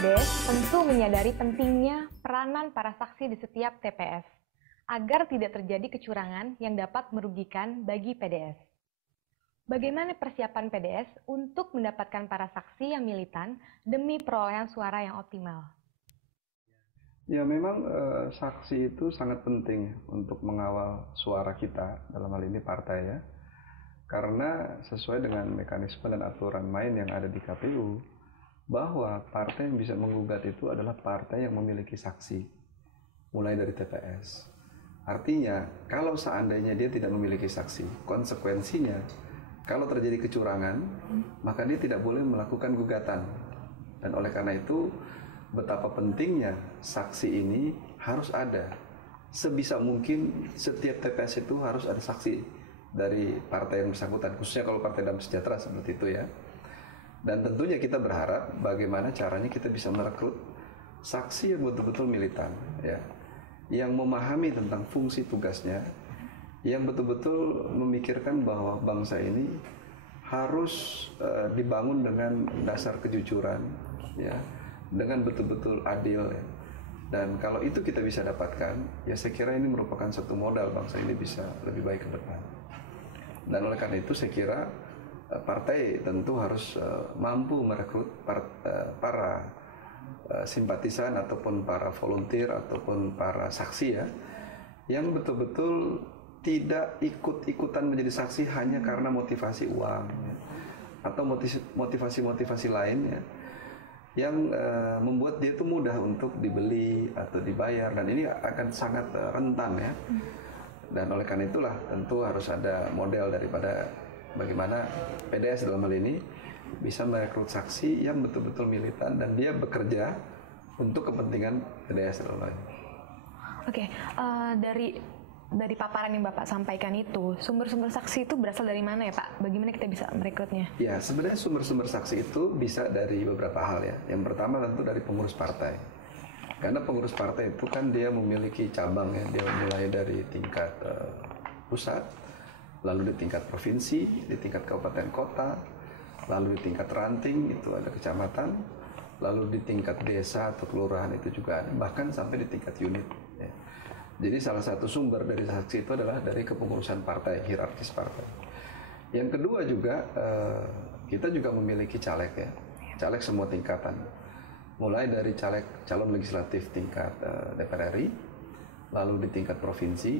PDS tentu menyadari pentingnya peranan para saksi di setiap TPS agar tidak terjadi kecurangan yang dapat merugikan bagi PDS. Bagaimana persiapan PDS untuk mendapatkan para saksi yang militan demi perolehan suara yang optimal? Ya memang saksi itu sangat penting untuk mengawal suara kita, dalam hal ini partai ya. Karena sesuai dengan mekanisme dan aturan main yang ada di KPU, bahwa partai yang bisa menggugat itu adalah partai yang memiliki saksi, mulai dari TPS. Artinya, kalau seandainya dia tidak memiliki saksi, konsekuensinya, kalau terjadi kecurangan, maka dia tidak boleh melakukan gugatan. Dan oleh karena itu, betapa pentingnya saksi ini harus ada. Sebisa mungkin setiap TPS itu harus ada saksi dari partai yang bersangkutan, khususnya kalau Partai Damai Sejahtera seperti itu ya. Dan tentunya kita berharap bagaimana caranya kita bisa merekrut saksi yang betul-betul militan ya, yang memahami tentang fungsi tugasnya, yang betul-betul memikirkan bahwa bangsa ini harus dibangun dengan dasar kejujuran ya, dengan betul-betul adil ya. Dan kalau itu kita bisa dapatkan, ya saya kira ini merupakan satu modal bangsa ini bisa lebih baik ke depan. Dan oleh karena itu saya kira partai tentu harus mampu merekrut para simpatisan ataupun para volunteer ataupun para saksi ya, yang betul-betul tidak ikut-ikutan menjadi saksi hanya karena motivasi uang ya, atau motivasi-motivasi lain ya, yang membuat dia itu mudah untuk dibeli atau dibayar, dan ini akan sangat rentan ya. Dan oleh karena itulah tentu harus ada model daripada bagaimana PDS dalam hal ini bisa merekrut saksi yang betul-betul militan dan dia bekerja untuk kepentingan PDS dalam hal ini. Oke, dari paparan yang Bapak sampaikan itu, sumber-sumber saksi itu berasal dari mana ya Pak? Bagaimana kita bisa merekrutnya? Ya, sebenarnya sumber-sumber saksi itu bisa dari beberapa hal ya. Yang pertama tentu dari pengurus partai. Karena pengurus partai itu kan dia memiliki cabang ya, dia mulai dari tingkat pusat, lalu di tingkat provinsi, di tingkat kabupaten kota, lalu di tingkat ranting itu ada kecamatan, lalu di tingkat desa atau kelurahan itu juga ada, bahkan sampai di tingkat unit ya. Jadi salah satu sumber dari saksi itu adalah dari kepengurusan partai, hierarkis partai. Yang kedua juga kita juga memiliki caleg ya, caleg semua tingkatan, mulai dari caleg calon legislatif tingkat DPR RI, lalu di tingkat provinsi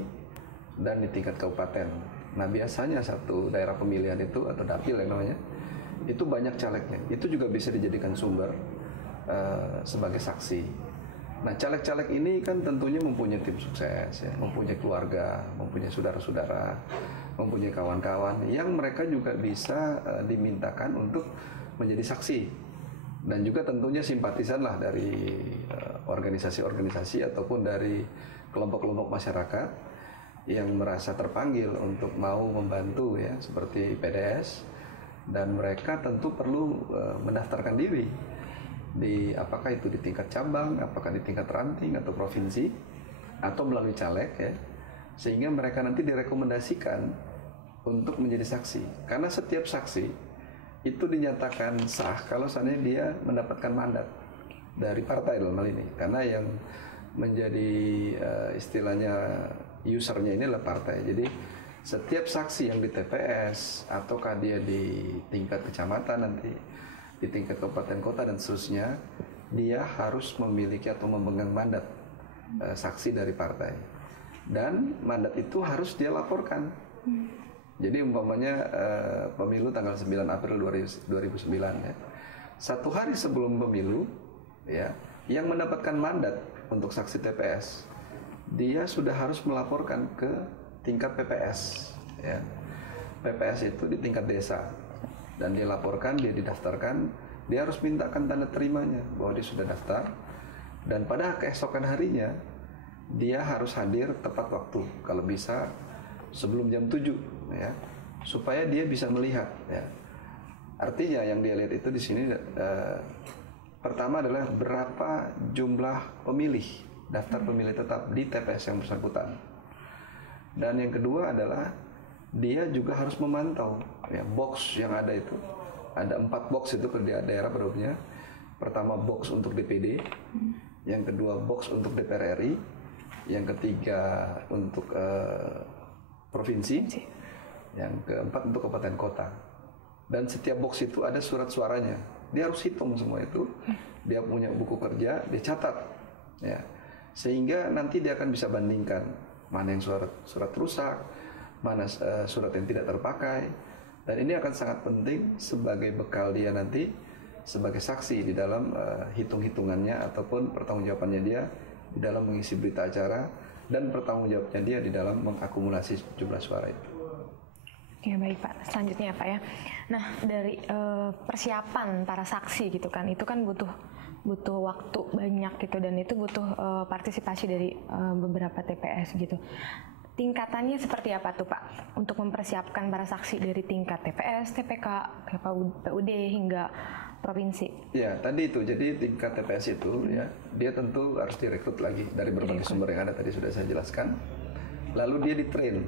dan di tingkat kabupaten. Nah biasanya satu daerah pemilihan itu atau dapil yang namanya itu banyak calegnya, itu juga bisa dijadikan sumber sebagai saksi. Nah caleg-caleg ini kan tentunya mempunyai tim sukses ya, mempunyai keluarga, mempunyai saudara-saudara, mempunyai kawan-kawan yang mereka juga bisa dimintakan untuk menjadi saksi. Dan juga tentunya simpatisan lah dari organisasi-organisasi ataupun dari kelompok-kelompok masyarakat yang merasa terpanggil untuk mau membantu ya, seperti PDS, dan mereka tentu perlu mendaftarkan diri di apakah itu di tingkat cabang, apakah di tingkat ranting atau provinsi atau melalui caleg ya, sehingga mereka nanti direkomendasikan untuk menjadi saksi. Karena setiap saksi itu dinyatakan sah kalau seandainya dia mendapatkan mandat dari partai dalam hal ini, karena yang menjadi istilahnya usernya ini adalah partai. Jadi setiap saksi yang di TPS ataukah dia di tingkat kecamatan nanti, di tingkat kabupaten kota dan seterusnya, dia harus memiliki atau memegang mandat saksi dari partai, dan mandat itu harus dia laporkan. Jadi umpamanya pemilu tanggal 9 April 2009 ya, satu hari sebelum pemilu ya, yang mendapatkan mandat untuk saksi TPS, dia sudah harus melaporkan ke tingkat PPS ya. PPS itu di tingkat desa, dan dia laporkan, dia didaftarkan, dia harus mintakan tanda terimanya bahwa dia sudah daftar, dan pada keesokan harinya dia harus hadir tepat waktu, kalau bisa sebelum jam 7 ya, supaya dia bisa melihat ya. Artinya yang dia lihat itu di sini pertama adalah berapa jumlah pemilih, daftar pemilih tetap di TPS yang bersangkutan. Dan yang kedua adalah dia juga harus memantau ya, box yang ada itu. Ada 4 box itu di daerah pada umumnya Pertama box untuk DPD, yang kedua box untuk DPR RI, yang ketiga untuk provinsi, yang keempat untuk kabupaten kota. Dan setiap box itu ada surat suaranya. Dia harus hitung semua itu. Dia punya buku kerja, dia catat, ya. Sehingga nanti dia akan bisa bandingkan mana yang surat rusak, mana surat yang tidak terpakai. Dan ini akan sangat penting sebagai bekal dia nanti sebagai saksi di dalam hitung-hitungannya ataupun pertanggungjawabannya dia di dalam mengisi berita acara dan pertanggungjawabannya dia di dalam mengakumulasi jumlah suara itu. Ya baik Pak, selanjutnya Pak ya. Nah dari persiapan para saksi gitu kan, itu kan butuh waktu banyak gitu dan itu butuh partisipasi dari beberapa TPS gitu. Tingkatannya seperti apa tuh Pak untuk mempersiapkan para saksi dari tingkat TPS, TPK, PUD hingga provinsi? Ya tadi itu, jadi tingkat TPS itu ya dia tentu harus direkrut lagi dari berbagai sumber yang ada tadi sudah saya jelaskan. Lalu dia ditrain,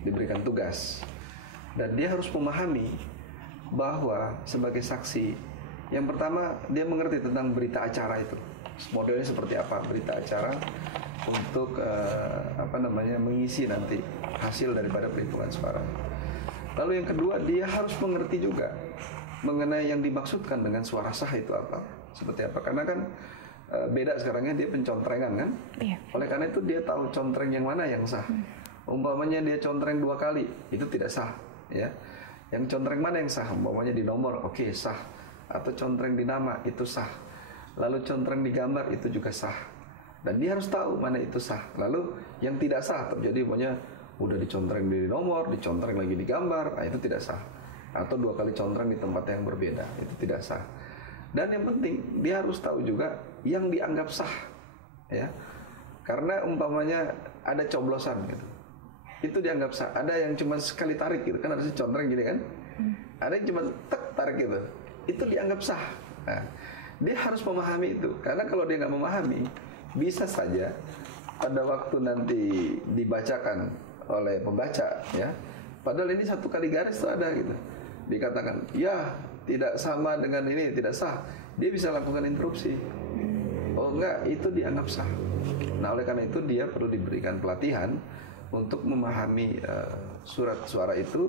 diberikan tugas. Dan dia harus memahami bahwa sebagai saksi, yang pertama dia mengerti tentang berita acara itu. Modelnya seperti apa berita acara untuk mengisi nanti hasil daripada perhitungan suara. Lalu yang kedua dia harus mengerti juga mengenai yang dimaksudkan dengan suara sah itu apa, seperti apa. Karena kan beda sekarangnya dia pencontrengan kan. Iya. Oleh karena itu dia tahu contreng yang mana yang sah. Umpamanya dia contreng 2 kali itu tidak sah, ya. Yang contreng mana yang sah? Umpamanya di nomor, oke, sah. Atau contreng di nama itu sah. Lalu contreng di gambar itu juga sah. Dan dia harus tahu mana itu sah. Lalu yang tidak sah terjadi umpamanya udah dicontreng di nomor, dicontreng lagi di gambar, nah itu tidak sah. Atau 2 kali contreng di tempat yang berbeda, itu tidak sah. Dan yang penting dia harus tahu juga yang dianggap sah, ya. Karena umpamanya ada coblosan gitu, itu dianggap sah. Ada yang cuma sekali tarik gitu kan, harusnya contreng gini kan. Ada yang cuma tek tarik gitu, itu dianggap sah. Nah, dia harus memahami itu, karena kalau dia nggak memahami, bisa saja pada waktu nanti dibacakan oleh pembaca, ya, padahal ini 1 kali garis tuh ada gitu, dikatakan ya tidak sama dengan ini, tidak sah, dia bisa lakukan interupsi. Oh enggak, itu dianggap sah. Nah oleh karena itu dia perlu diberikan pelatihan untuk memahami surat suara itu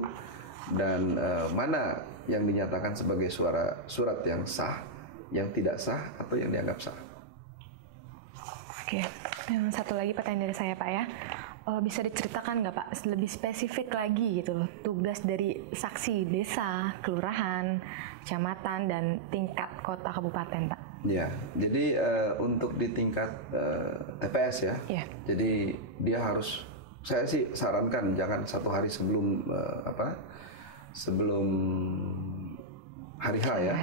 dan mana yang dinyatakan sebagai surat yang sah, yang tidak sah, atau yang dianggap sah. Oke, yang satu lagi pertanyaan dari saya Pak ya, bisa diceritakan nggak Pak lebih spesifik lagi gitu loh tugas dari saksi desa, kelurahan, kecamatan, dan tingkat kota kabupaten Pak? Ya, jadi untuk di tingkat TPS ya, jadi dia harus, saya sih sarankan jangan 1 hari sebelum sebelum hari H ya.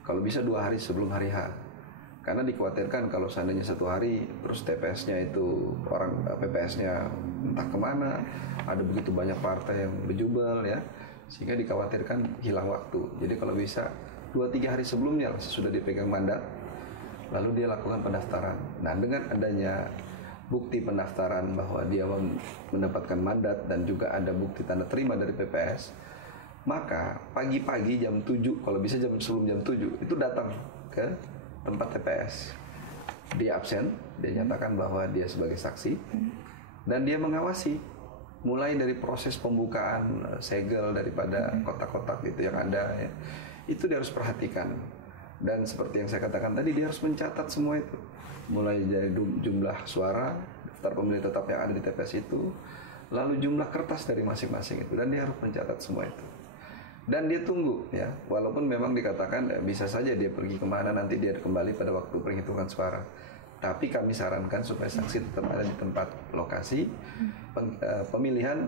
Kalau bisa 2 hari sebelum hari H. Karena dikhawatirkan kalau seandainya 1 hari terus TPS-nya itu orang PPS-nya entah kemana, ada begitu banyak partai yang berjubel ya, sehingga dikhawatirkan hilang waktu. Jadi kalau bisa 2-3 hari sebelumnya sudah dipegang mandat, lalu dia lakukan pendaftaran. Nah dengan adanya bukti pendaftaran bahwa dia mendapatkan mandat dan juga ada bukti tanda terima dari PPS, maka pagi-pagi jam 7, kalau bisa sebelum jam 7 itu datang ke tempat TPS. Dia absen, dia nyatakan bahwa dia sebagai saksi, dan dia mengawasi mulai dari proses pembukaan segel daripada kotak-kotak itu yang ada ya. Itu dia harus perhatikan. Dan seperti yang saya katakan tadi, dia harus mencatat semua itu, mulai dari jumlah suara, daftar pemilih tetap yang ada di TPS itu, lalu jumlah kertas dari masing-masing itu, dan dia harus mencatat semua itu. Dan dia tunggu ya, walaupun memang dikatakan bisa saja dia pergi kemana, nanti dia kembali pada waktu penghitungan suara. Tapi kami sarankan supaya saksi tetap ada di tempat lokasi pemilihan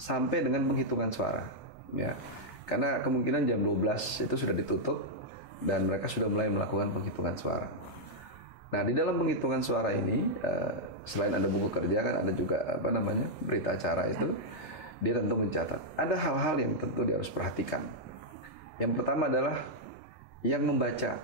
sampai dengan penghitungan suara ya. Karena kemungkinan jam 12 itu sudah ditutup dan mereka sudah mulai melakukan penghitungan suara. Nah di dalam penghitungan suara ini selain ada buku kerja kan ada juga berita acara itu. Dia tentu mencatat. Ada hal-hal yang tentu dia harus perhatikan. Yang pertama adalah yang membaca